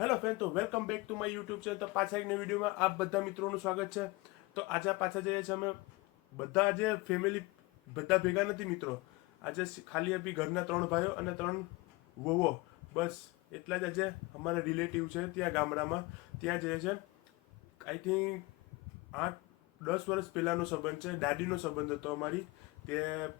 Hello friend, તો welcome back to my YouTube channel. તો પાછા એક નવી વિડીયોમાં આપ બધા મિત્રોનું સ્વાગત છે। તો આજે પાછા જઈએ છીએ અમે બધા, આજે ફેમિલી બધા ભેગા નથી મિત્રો। આજે ખાલી આપી ઘરના 3 ભાઈઓ અને 3 વહુઓ, બસ એટલા જ આજે અમારા રિલેટિવ છે ત્યાં ગામડામાં, ત્યાં જઈએ છે। આઈ થિંક 8-10 વર્ષ પહેલાંનો સંબંધ છે, દાદીનો સંબંધ હતો અમારી। તે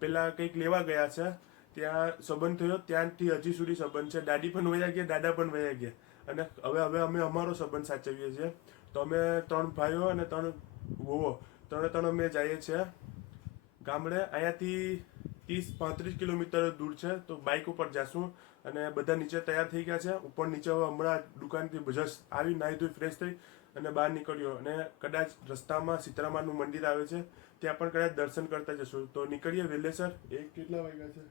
પહેલાં કંઈક લેવા ગયા છે, ત્યાં સંબંધ થયો, ત્યાંથી હજી સુધી સંબંધ છે। દાદી પણ વયા ગયા, દાદા પણ વયા ગયા, અને હવે અમે અમારો સંબંધ સાચવીએ છીએ। તો અમે 3 ભાઈઓ અને 3 વહુઓ, ત્રણે અમે જઈએ છીએ ગામડે। અહીંયાથી 30-35 કિલોમીટર દૂર છે, તો બાઇક ઉપર જાશું। અને બધા નીચે તૈયાર થઈ ગયા છે, ઉપર નીચે હમણાં દુકાનથી જસ્ટ આવી, નાહી ધોઈ ફ્રેશ થઈ અને બહાર નીકળ્યો, અને કદાચ રસ્તામાં સીતરામાનું મંદિર આવે છે, ત્યાં પણ કદાચ દર્શન કરતા જશું। તો નીકળીએ વહેલેસર। કેટલા વાગ્યા છે?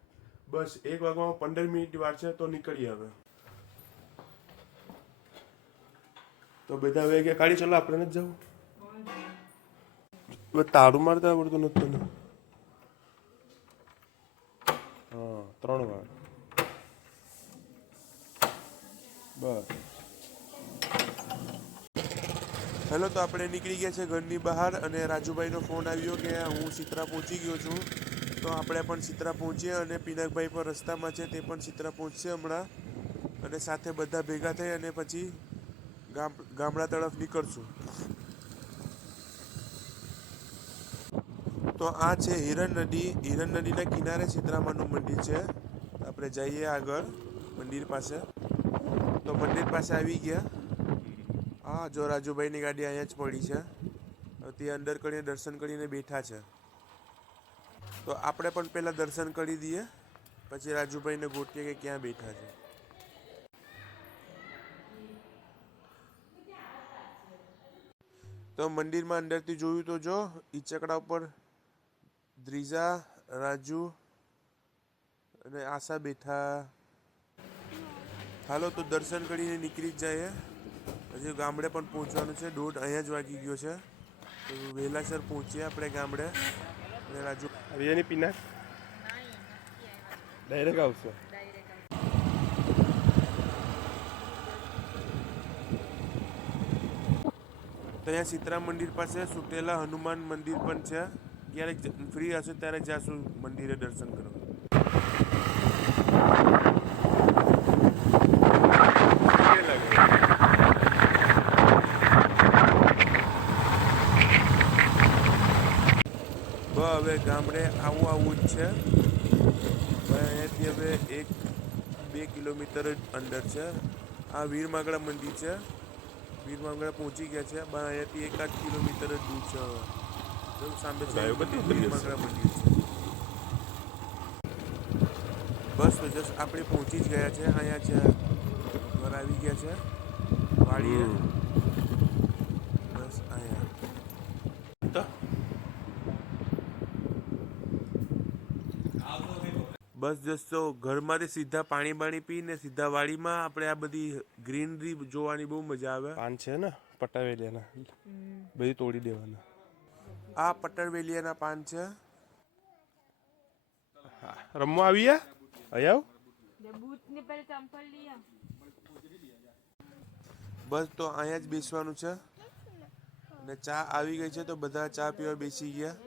બસ 1 વાગવામાં 15 મિનિટ વાર છે, તો નીકળીએ હવે। તો બધા હવે કે કાઢી, ચાલો આપણે નથી જવું। તારું મારતા આવડતું નથી તને? હા, 3 વાર બસ। હેલો, તો આપણે નીકળી ગયા છે ઘરની બહાર, અને રાજુભાઈનો ફોન આવ્યો કે હું સિત્રા પહોંચી ગયો છું। તો આપણે પણ સિત્રા પહોંચીએ, અને પિનાકભાઈ પણ રસ્તામાં છે, તે પણ સિત્રા પહોંચશે હમણાં, અને સાથે બધા ભેગા થઈ અને પછી ગામડા તરફ નીકળશું। તો આ છે હિરણ નદી। હિરણ નદીના કિનારે સીતરામાનું મંદિર છે। આપણે જઈએ આગળ મંદિર પાસે। તો મંદિર પાસે આવી ગયા। હા, જો રાજુભાઈની ગાડી અહીંયા જ પડી છે, તે અંદર કરીને દર્શન કરીને બેઠા છે। તો આપણે પણ પહેલાં દર્શન કરી દઈએ, પછી રાજુભાઈને ગોતીએ કે ક્યાં બેઠા છે। તો મંદિરમાં અંદરથી જોયું તો જો ઈચકડા ઉપર દ્રીજા, રાજુ અને આશા બેઠા। હાલો, તો દર્શન કરીને નીકળી જ જઈએ। હજી ગામડે પણ પહોંચવાનું છે, 1:30 અહીંયા જ વાગી ગયો છે। તો વહેલાસર પહોંચીએ આપણે ગામડે। અને રાજુ રિયાની પીના ડાયરેક્ટ આવશે। તો અહીંયા સીતરામ મંદિર પાસે સુટેલા હનુમાન મંદિર પણ છે। ક્યારેક ફ્રી હશે ત્યારે જાશું મંદિરે દર્શન કરવા। હવે ગામડે આવું જ છે। અહીંયાથી હવે 1-2 કિલોમીટર જ અંદર છે। આ વીરમાંગળા મંદિર છે। વીરમાંગળા પહોંચી ગયા છે, અહીંયાથી 1-8 કિલોમીટર જ દૂર છે। સામે છે વીરમાંગળા મંદિર છે। બસ તો જસ્ટ આપણે પહોંચી જ ગયા છે। અહીંયા છે, ઘર આવી ગયા છે વાડીએ, બસ અહીંયા। બસ જસ્ટ ઘરમાંથી સીધા પાણી પીને સીધા વાડીમાં। આપણે આ બધી ગ્રીનરી જોવાની બહુ મજા આવે। પાન છે ને પટાવેલિયાના, બધી તોડી દેવાના। આ પટરવેલિયાના પાન છે। રમવા આવી અહીંયા બસ તો અહીંયા જ બેસવાનું છે, અને ચા આવી ગઈ છે, તો બધા ચા પીવા બેસી ગયા।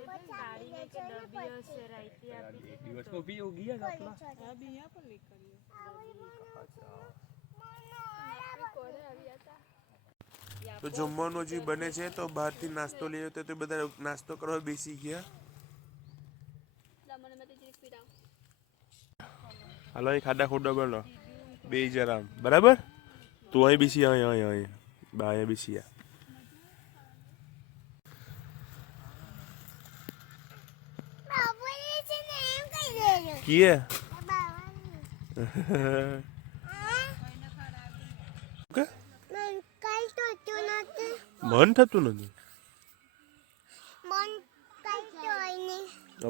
તો જમવાનું હજી બને છે, તો બહારથી નાસ્તો લઈ આવ્યો તો બધા નાસ્તો કરવા બેસી ગયા। હાલો, અહીં ખાડા ખોડા બનો બે જરા બરાબર। તું અહીં બેસી, અહીંયા બેસી। મન થતું નથી,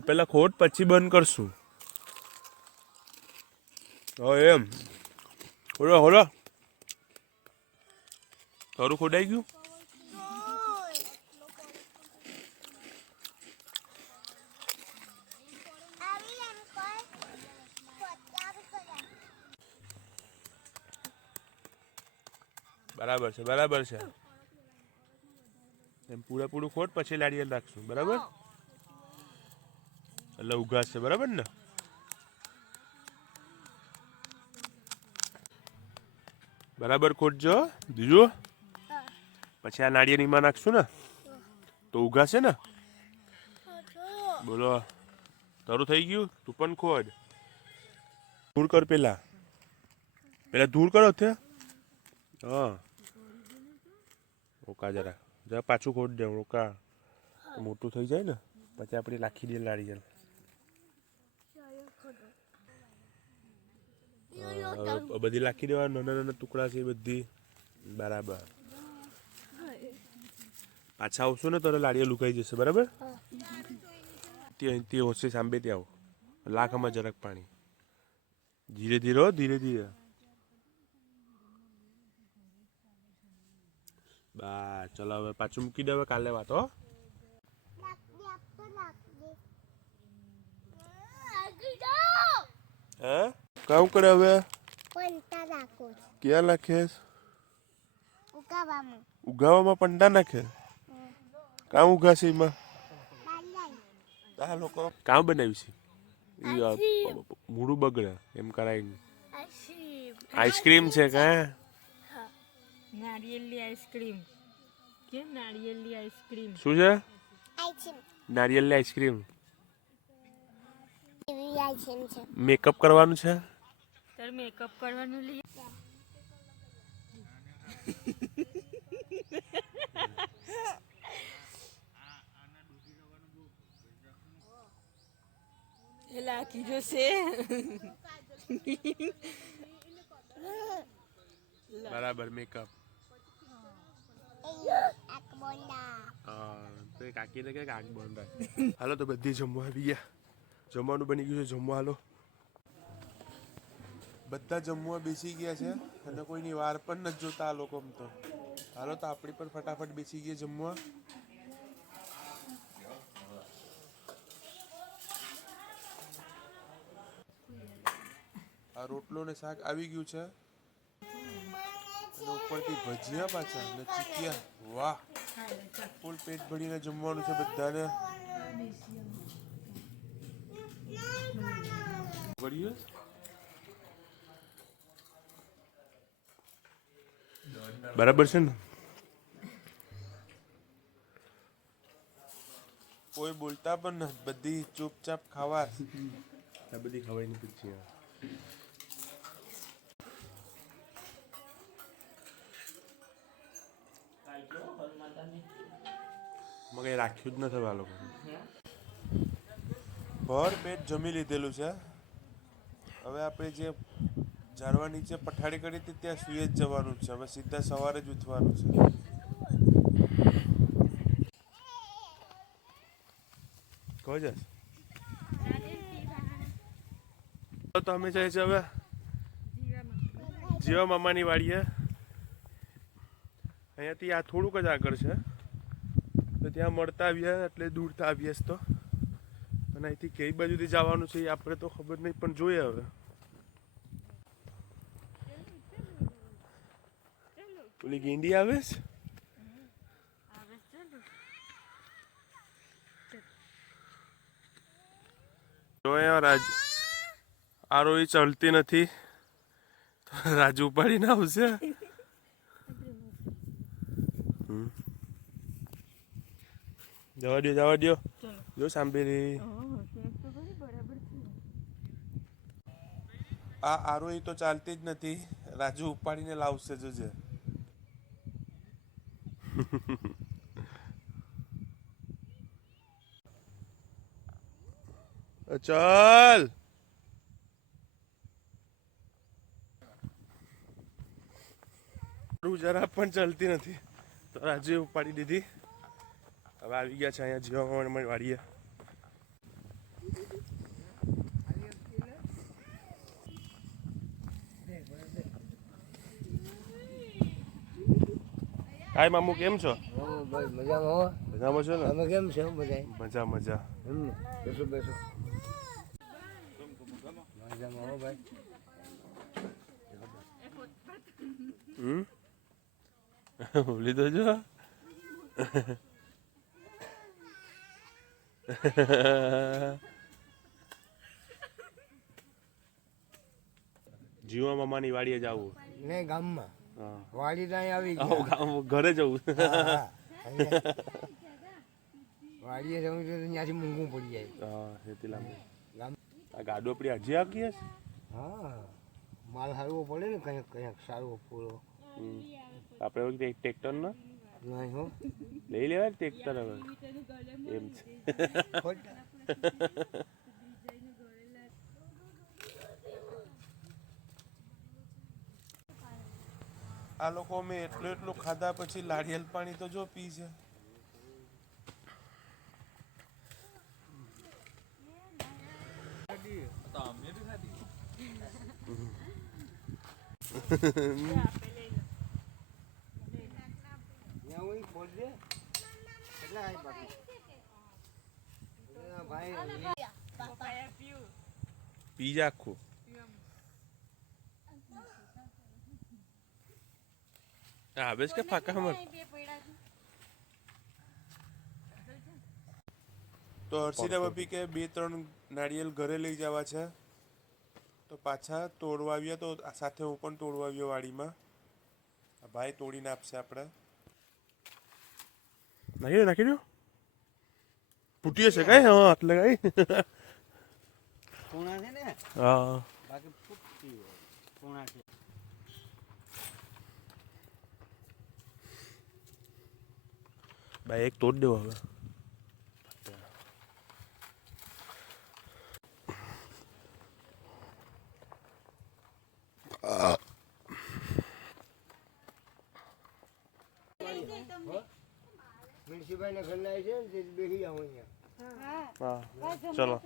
પેલા ખોટ પછી બંધ કરશું। એમ હોલો તારું ખોડાઈ ગયું। બરાબર છે, બરાબર છે. એમ પૂરેપૂરું ખોટ પછી નારિયેલ નાખશું, બરાબર? એટલે ઉઘાશે, બરાબર ને? બરાબર ખોટજો બીજું. પછી આ નાળિયેર એમાં નાખશું ને તો ઉગાશે ને. બોલો, તારું થઈ ગયું? તું પણ ખોદ. દૂર કર પેલા દૂર કરો તે. હા, ઓકા જરા પાછું ખોદ દે. ઓકા મોટું થઈ જાય ને પછી આપણે લાખી દઈએ નાળિયેર. બધી લાખી દેવા, નાના નાના ટુકડા છે બધી. બરાબર. પાછા આવશો ને તો લાડીએ લુકાઈ જશે, બરાબર? તે હોશે સાંભે ત્યાં આવો. લાખમાં જરાક પાણી. ધીરે ધીરે, ધીરે ધીરે. બા ચલો હવે પાછું મૂકી દે. હવે કાલે વાત હો. હે કામ કરે હવે? ક્યાં નાખે? ઉગાવામાં પંડા નાખે. કામ ઉગાશે એમાં? આ લોકો કામ બનાવ્યું છે. મૂળું બગડે એમ કરાય નહીં. આઈસ્ક્રીમ છે કા? નારિયેળની આઈસ્ક્રીમ. કેમ નારિયેળની આઈસ્ક્રીમ? શું છે? નારિયેળની આઈસ્ક્રીમ. મેકઅપ કરવાનું છે. તાર મેકઅપ કરવાનું લી. એ લાખી જશે. બરાબર મેકઅપ. તો કાકીને કે આગ બંધ રાખ. હાલો તો બધી જમવા આવી ગયા. જમવાનું બની ગયું છે. જમવા હાલો. બધા જમવા બેસી ગયા છે અને કોઈની વાર પણ નથી જોતા આ લોકો. તો હાલો તો આપણી પણ ફટાફટ બેસી ગયા જમવા. આ રોટલો ને શાક આવી ગયું છે અને ઉપરથી ભજીયા પાછા ને ચીકિયા. વાહ, ફૂલ પેટ ભરીને જમવાનું છે બધાને. બરાબર છે ને? કોઈ બોલતા પણ નથી. બધી ચૂપચાપ ખાવા. આ બધી ખવાયની પૂછી મગે રાખ્યું જ નથી આ લોકો. ભર પેટ જમી લીધેલું છે. હવે આપણે જે ઝાડવા નીચે પઠાડી કરી હતી ત્યાં સુઈ જ જવાનું છે. હવે સીધા સવારે જ ઉઠવાનું છે. કહો જ તો અમે જાય છે હવે જીવા મામાની વાડીએ. અહીંયાથી આ થોડુંક જ આગળ છે તો ત્યાં મળતા આવ્યા એટલે દૂરથી આવીએ તો. અને અહીંથી કઈ બાજુથી જવાનું છે એ આપણે તો ખબર નહીં, પણ જોઈએ હવે. ઓલી ગેંડી આવે છે. રાજ આરોહી ચલતી નથી તો રાજુ ઉપાડીને આવશે. જવા દો, જવા દો. જો સાંભળી આ આરોહી તો ચાલતી જ નથી. રાજુ ઉપાડીને લાવશે, જોજે. ચાલ જરા પણ ચાલતી નથી તો રાજુ ઉપાડી દીધી. હવે આવી ગયા છે અહીંયા જીવા વાડીએ. હાય મામુ, કેમ છો? મજામાં. મજામાં છો ને? તમે કેમ છો? બધા મજા મજા. એમને બેસો બેસો. મજામાં હો ભાઈ. ભૂલી તો જો જીવા મામાની વાડીએ જવું. ને ગામમાં હા વાડી ત્યાં આવી આવો ગયા. ગામ ઘરે જવું. હા, અહીંયા વાડીએ જવું તો ત્યાંથી મૂંગું પડી જાય. હા ખેતી લાંબી ગામ આ ગાડો આપણી હજી આખી હશે. હા માલ હારવો પડે ને કંઈક કંઈક સારું પૂરો આપણે ટ્રેક્ટર ને નહીં હો લઈ લેવાય ટ્રેક્ટર હવે એમ છે. ખોટા આ લોકો મેં એટલું ખાધા પછી નાળિયેર પાણી તો જો પી છે. ત્યાં હોય ખોલ દે કેટલા આવી બાકી ભાઈ પી જા આખું. હા બેસ કે ફાકા મત. તો હર્ષિના બપી કે 2-3 નાળિયેર ઘરે લઈ જવા છે તો પાછા તોડવા આવ્યા તો સાથે હું પણ તોડવા આવ્યો વાડીમાં. આ ભાઈ તોડીને આપશે આપણે. નાખી દો ફૂટી હશે કઈ. હા એટલે કઈ કોણા છે ને હા બાકી ફૂટતી હોય કોણા છે. ભાઈ એક તોડ દેવો હવે. મ્યુનિસિપાલિટી ના ઘરના છે ને તે બેસી જાવ અહીંયા. હા ચલો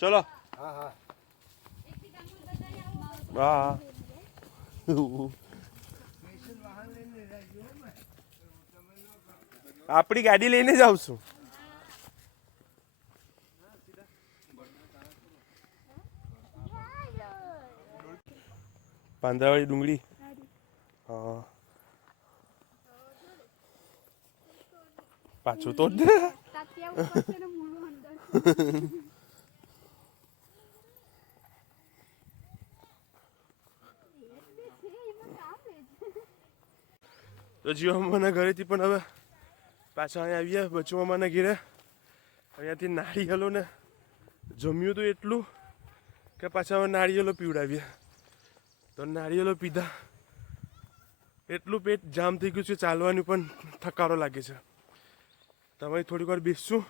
ચલો હા હા હા આપણી ગાડી લઈને જ આવશું. પાંદરાવાળી ડુંગળી. હા પાછું તો જ તો જીઓ મામાના ઘરેથી પણ હવે પાછા અહીંયા આવીએ બચુ મામાના ઘેરે. અહીંયાથી નાળિયેલો ને જમ્યું હતું એટલું કે પાછા હવે નાળિયેલો પીવડાવીએ. તો નાળિયેલો પીધા એટલું પેટ જામ થઈ ગયું છે ચાલવાની પણ થકારો લાગે છે. તમે થોડીક વાર બેસશું.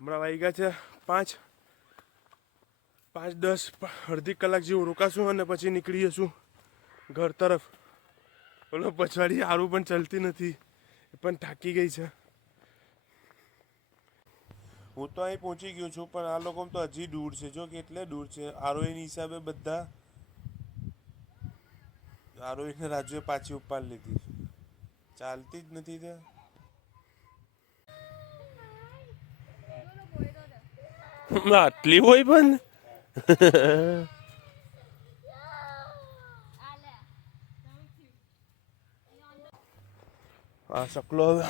હમણાં વાગ્યા છે 5:10 અડધી કલાક જેવું રોકાશું અને પછી નીકળી જશું ઘર તરફ. ઓલો પછવાડી આરું પણ ચાલતી નથી એ પણ થાકી ગઈ છે. હું તો અહીં પહોંચી ગયો છું પણ આ લોકો તો હજી દૂર છે. જો કેટલે દૂર છે. આરોહીની હિસાબે બધા આરોહીને રાજ્યોએ પાછી ઉપાડ લીધી. ચાલતી જ નથી ત્યાં. આટલી હોય પણ આ સકલો હવે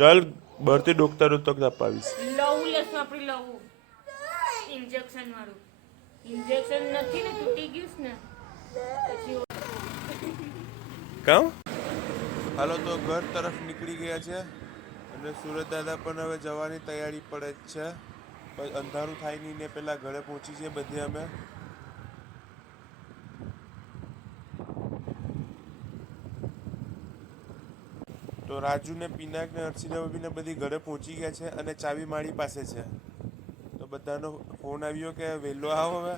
ચાલ બરતી ડોકતા તક અપાવીશ. લવું લેશું આપણે લવું ઇન્જેક્શન વાળું. ઇન્જેક્શન નથી ને તૂટી ગયું છે ને પછી કામ. હાલો તો ઘર તરફ નીકળી ગયા છે અને સુરત દાદા પણ હવે જવાની તૈયારી પડે જ છે. પણ અંધારું થાય નહીં ને પેલા ઘરે પહોંચી છે બધે અમે. તો રાજુ ને પિનાક ને હર્ષિના બબીને બધી ઘરે પહોંચી ગયા છે અને ચાવી મારી પાસે છે. તો બધાનો ફોન આવ્યો કે વહેલો આવો હવે.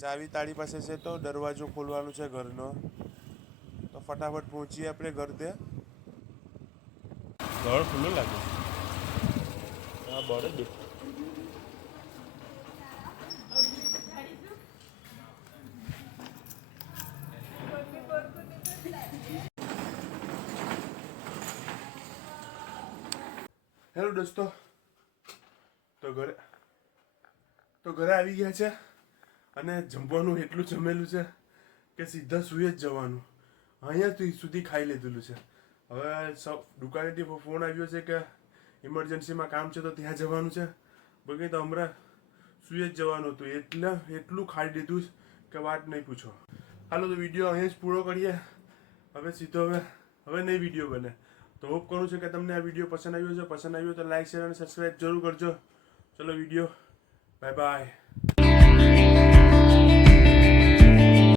ચાવી તાળી પાસે છે તો દરવાજો ખોલવાનો છે ઘરનો. તો ફટાફટ પહોંચીએ આપણે ઘર તે. ઘર ખુલ્લું લાગે. હા બરાબર. હેલો દોસ્તો, તો ઘરે તો ઘરે આવી ગયા છે અને જમવાનું એટલું જમેલું છે કે સીધા સુઈ જ જવાનું. અહીંયા સુધી ખાઈ લીધેલું છે. હવે દુકાનેથી ફોન આવ્યો છે કે ઇમરજન્સીમાં કામ છે તો ત્યાં જવાનું છે. બાકી તો હમણાં સુઈ જ જવાનું હતું. એટલું ખાઈ લીધું કે વાત નહીં પૂછો. હાલો તો વિડીયો અહીંયા જ પૂરો કરીએ. હવે સીધો હવે નહીં વિડીયો બને. તો હોપ કરું છું કે તમને આ વિડીયો પસંદ આવ્યો છે. પસંદ આવ્યો તો લાઈક શેર અને સબસ્ક્રાઈબ જરૂર કરજો. ચલો વિડીયો બાય બાય.